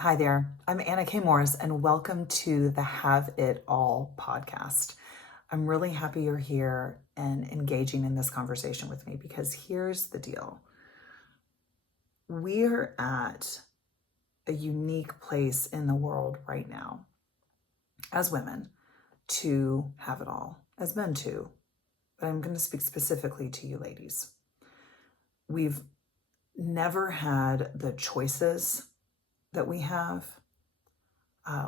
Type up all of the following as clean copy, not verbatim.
Hi there, I'm Anna K. Morris, and welcome to the Have It All podcast. I'm really happy you're here and engaging in this conversation with me because here's the deal. We're at a unique place in the world right now as women to have it all, as men too, but I'm going to speak specifically to you ladies. We've never had the choices that we have.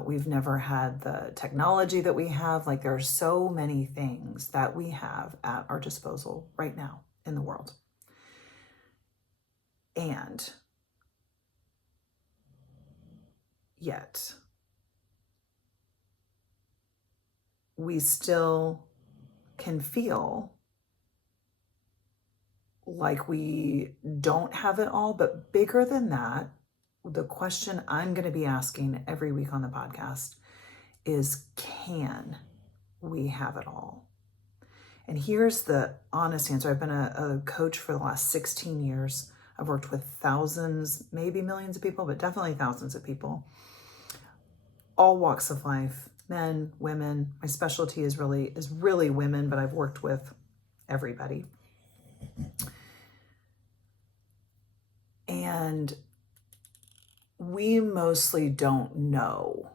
We've never had the technology that we have. Like, there are so many things that we have at our disposal right now in the world. And yet, we still can feel like we don't have it all, but bigger than that, the question I'm going to be asking every week on the podcast is, can we have it all? And here's the honest answer. I've been a coach for the last 16 years. I've worked with thousands, maybe millions of people, but definitely thousands of people. All walks of life, men, women. My specialty is really women, but I've worked with everybody. And we mostly don't know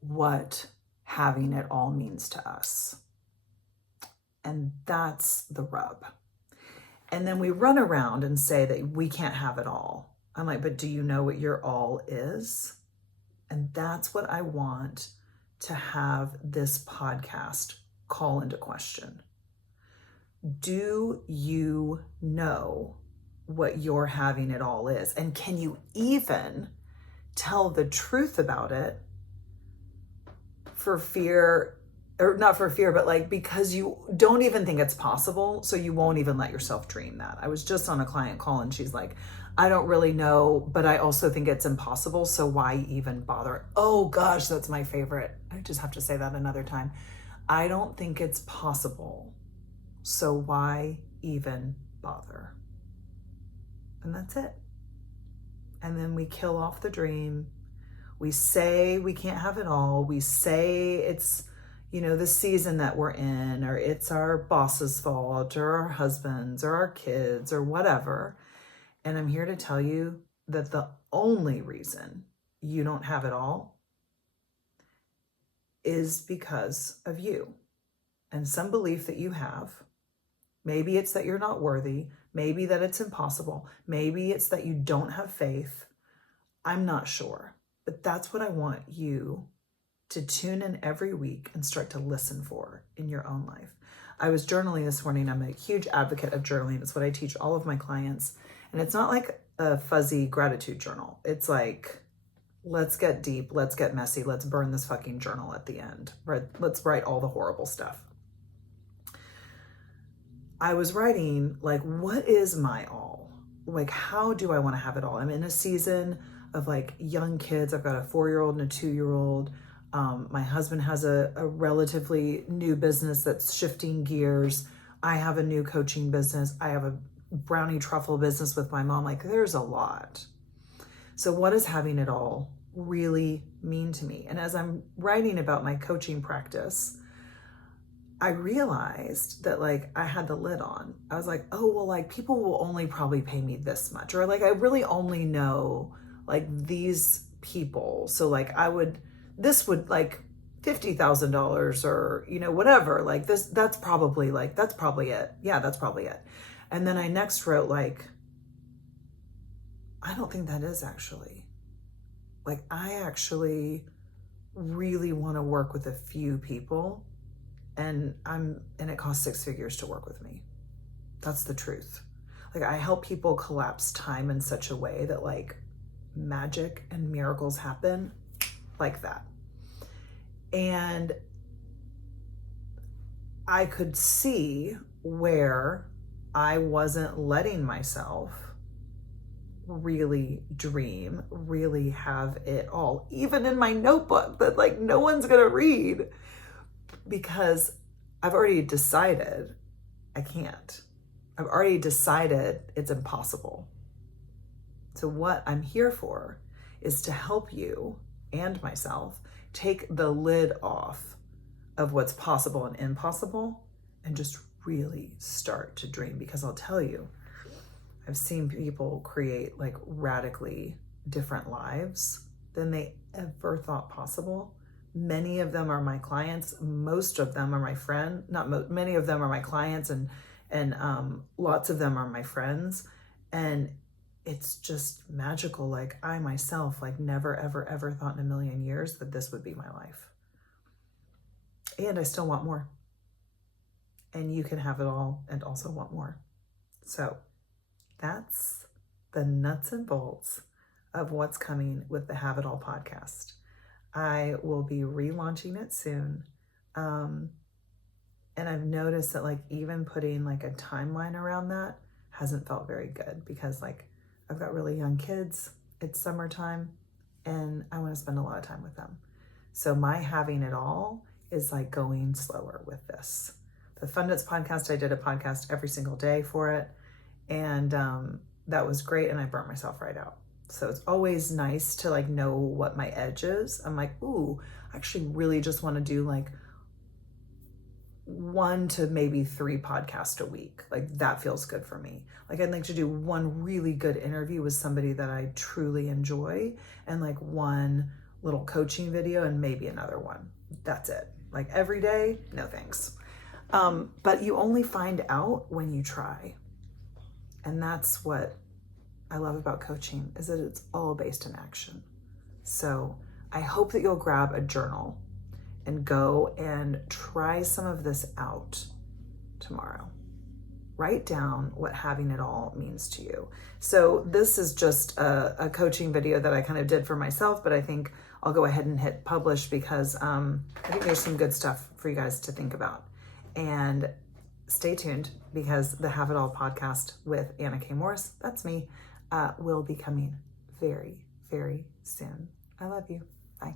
what having it all means to us. And that's the rub. And then we run around and say that we can't have it all. I'm like, but do you know what your all is? And that's what I want to have this podcast call into question. Do you know what your having it all is? And can you even tell the truth about it for fear, or not for fear, but like because you don't even think it's possible, so you won't even let yourself dream that. I was just on a client call and she's like, I don't really know, but I also think it's impossible, so why even bother? Oh gosh, that's my favorite. I just have to say that another time. I don't think it's possible, so why even bother? And that's it. And then we kill off the dream. We say we can't have it all. We say it's, the season that we're in, or it's our boss's fault, or our husband's, or our kids, or whatever. And I'm here to tell you that the only reason you don't have it all is because of you and some belief that you have. Maybe it's that you're not worthy. Maybe that it's impossible. Maybe it's that you don't have faith. I'm not sure, but that's what I want you to tune in every week and start to listen for in your own life. I was journaling this morning. I'm a huge advocate of journaling. It's what I teach all of my clients. And it's not like a fuzzy gratitude journal. It's like, let's get deep, let's get messy, let's burn this fucking journal at the end. Right? Let's write all the horrible stuff. I was writing, like, what is my all? Like, how do I want to have it all? I'm in a season of like young kids. I've got a 4-year-old and a 2-year-old. My husband has a relatively new business that's shifting gears. I have a new coaching business. I have a brownie truffle business with my mom. Like, there's a lot. So what does having it all really mean to me? And as I'm writing about my coaching practice, I realized that like I had the lid on. I was like, oh, well, like people will only probably pay me this much, or like I really only know like these people. So like this would like $50,000 or, whatever, like that's probably it. Yeah, that's probably it. And then I next wrote like, I don't think that is actually. Like, I actually really want to work with a few people, and it costs 6 figures to work with me. That's the truth. Like, I help people collapse time in such a way that like magic and miracles happen like that. And I could see where I wasn't letting myself really dream, really have it all, even in my notebook that like no one's gonna read, because I've already decided I can't. I've already decided it's impossible. So what I'm here for is to help you and myself take the lid off of what's possible and impossible and just really start to dream. Because I'll tell you, I've seen people create like radically different lives than they ever thought possible. Many of them are my clients. Most of them are my friend. Many of them are my clients, and lots of them are my friends. And it's just magical. Like I myself, like never, ever, ever thought in a million years that this would be my life. And I still want more. And you can have it all and also want more. So that's the nuts and bolts of what's coming with the Have It All podcast. I will be relaunching it soon. And I've noticed that like even putting like a timeline around that hasn't felt very good, because like I've got really young kids, it's summertime, and I want to spend a lot of time with them. So my having it all is like going slower with this. The Afundance Podcast, I did a podcast every single day for it. And that was great. And I burnt myself right out. So it's always nice to like know what my edge is. I'm like, ooh, I actually really just want to do like 1 to maybe 3 podcasts a week. Like that feels good for me. Like I'd like to do one really good interview with somebody that I truly enjoy, and like one little coaching video and maybe another one. That's it. Like every day, no thanks. But you only find out when you try. And that's what I love about coaching, is that it's all based in action. So I hope that you'll grab a journal and go and try some of this out tomorrow. Write down what having it all means to you. So this is just a coaching video that I kind of did for myself, but I think I'll go ahead and hit publish because I think there's some good stuff for you guys to think about. And stay tuned, because the Have It All podcast with Anna K. Morris, that's me, will be coming very, very soon. I love you. Bye.